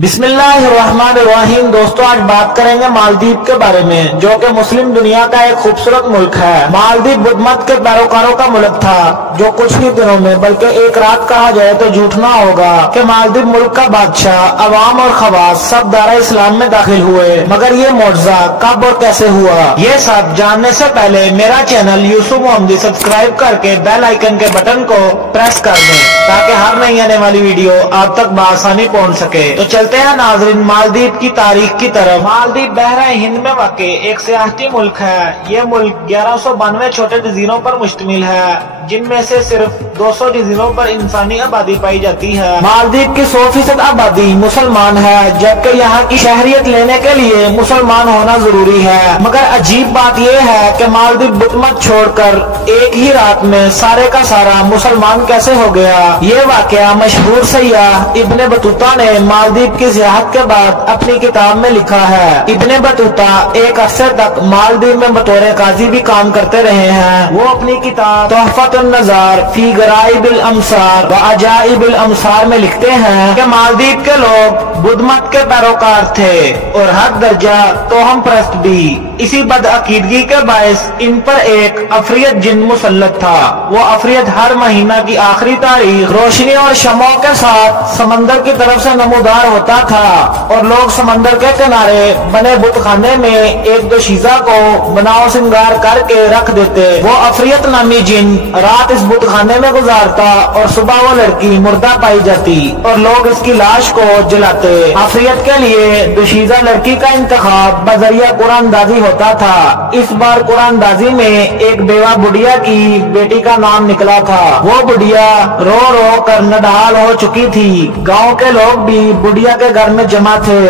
बिस्मिल्लाहिर्रहमानिर्रहीम। दोस्तों, आज बात करेंगे मालदीव के बारे में, जो कि मुस्लिम दुनिया का एक खूबसूरत मुल्क है। मालदीव बुद्ध मत के पैरोकारों का मुल्क था, जो कुछ ही दिनों में बल्कि एक रात कहा जाए तो झूठ ना होगा कि मालदीव मुल्क का बादशाह, अवाम और खवास सब दारा इस्लाम में दाखिल हुए। मगर ये मौजज़ा कब और कैसे हुआ, ये सब जानने से पहले मेरा चैनल यूसुफ मोहम्मदी सब्सक्राइब करके बेल आइकन के बटन को प्रेस कर दें, ताकि हर नई आने वाली वीडियो आप तक बआसानी पहुँच सके। तो चलते हैं नाज़रीन मालदीव की तारीख की तरफ। मालदीव बहरा हिंद में वाक़ एक सियाहती मुल्क है। ये मुल्क 1192 छोटे जजीरों पर मुश्तमिल है, जिनमें से सिर्फ 200 जजीरों पर इंसानी आबादी पाई जाती है। मालदीव की 100% आबादी मुसलमान है, जबकि यहाँ की शहरियत लेने के लिए मुसलमान होना जरूरी है। मगर अजीब बात यह है कि मालदीव बुत मत छोड़कर एक ही रात में सारे का सारा मुसलमान कैसे हो गया। ये वाकया मशहूर सयाह इब्ने बतूता ने मालदीव की सियाहत के बाद अपनी किताब में लिखा है। इब्ने बतूता एक अरसे तक मालदीव में बतौर काजी भी काम करते रहे हैं। वो अपनी किताब तोहफतुन नज़ार फी गराइबिल अमसार व अजाइबिल अमसार में लिखते हैं कि मालदीव के लोग बुद्ध मत के पैरोकार थे और हद दर्जा तोहम परस्त भी। इसी बदअकीदगी के बायस इन पर एक अफरियत जिन मुसल्लत था। वो अफरियत हर महीना की आखिरी तारीख रोशनी और शमों के साथ समंदर की तरफ से नमूदार होता था, और लोग समंदर के किनारे बने बुत खाने में एक दोशीज़ा को बनाओ सिंगार करके रख देते। वो अफरियत नामी जिन रात इस बुत खाने में गुजारता और सुबह वो लड़की मुर्दा पाई जाती और लोग इसकी लाश को जलाते। अफरियत के लिए दोशीज़ा लड़की का इंतखाब बजरिया कुरानदाजी होता था। इस बार कुरानदाजी में एक बेवा बुढ़िया की बेटी का नाम निकला था। वो बुढ़िया रो रो कर नडहाल हो चुकी थी। गांव के लोग भी बुढ़िया के घर में जमा थे।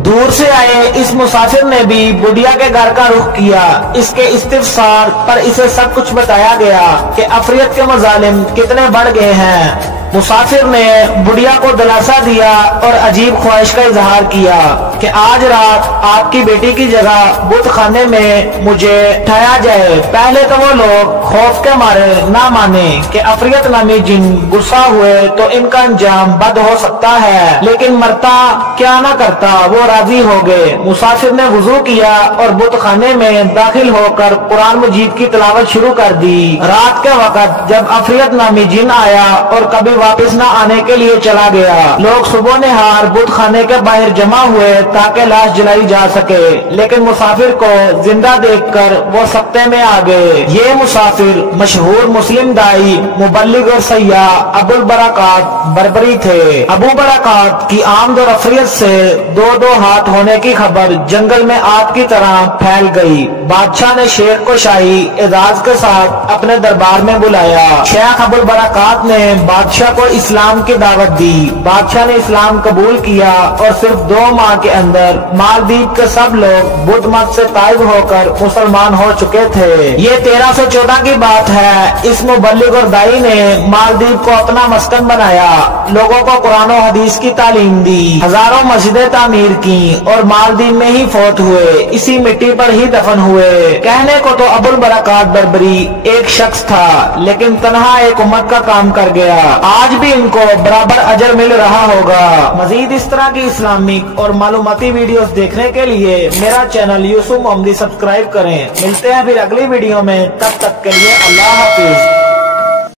दूर से आए इस मुसाफिर ने भी बुढ़िया के घर का रुख किया। इसके इस्तिफसार पर इसे सब कुछ बताया गया कि अफरियत के मजालिम कितने बढ़ गए हैं। मुसाफिर ने बुढ़िया को दिलासा दिया और अजीब ख्वाहिश का इजहार किया कि आज रात आपकी बेटी की जगह बुत खाने में मुझे ठहराया जाए। पहले तो वो लोग खौफ के मारे ना माने कि अफरियत नामी जिन गुस्सा हुए तो इनका अंजाम बद हो सकता है, लेकिन मरता क्या ना करता वो राजी हो गए। मुसाफिर ने वुजू किया और बुत खाने में दाखिल होकर कुरान मजीद की तिलावत शुरू कर दी। रात के वक्त जब अफरियत नामी जिन आया और कभी वापस न आने के लिए चला गया, लोग सुबह निहार बुत खाने के बाहर जमा हुए ताकि लाश जलाई जा सके, लेकिन मुसाफिर को जिंदा देखकर वो सख्ते में आ गए। ये मुसाफिर मशहूर मुस्लिम दाई, मुबल्लिग और सयाह अबुल बरकात बरबरी थे। अबू बरकात की आमद और अफरियत से दो दो हाथ होने की खबर जंगल में आग की तरह फैल गई। बादशाह ने शेख को शाही एजाज के साथ अपने दरबार में बुलाया। शेख अबुल बरकात ने बादशाह को इस्लाम की दावत दी। बादशाह ने इस्लाम कबूल किया और सिर्फ 2 माह के अंदर मालदीव के सब लोग बुद्ध मत से ताइब होकर मुसलमान हो चुके थे। ये 1314 की बात है। इस मुबल्लिग और दाई ने मालदीव को अपना मस्कन बनाया, लोगों को कुरान और हदीस की तालीम दी, हजारों मस्जिदें तामीर की और मालदीव में ही फौत हुए। इसी मिट्टी पर ही दफन हुए। कहने को तो अबुल बरकात बरबरी एक शख्स था, लेकिन तन्हा एक उम्मत का काम कर गया। आज भी इनको बराबर अजर मिल रहा होगा। मजीद इस तरह की इस्लामिक और मालूमाती वीडियोस देखने के लिए मेरा चैनल यूसुफ मोहम्मदी सब्सक्राइब करें। मिलते हैं फिर अगली वीडियो में, तब तक के लिए अल्लाह हाफिज।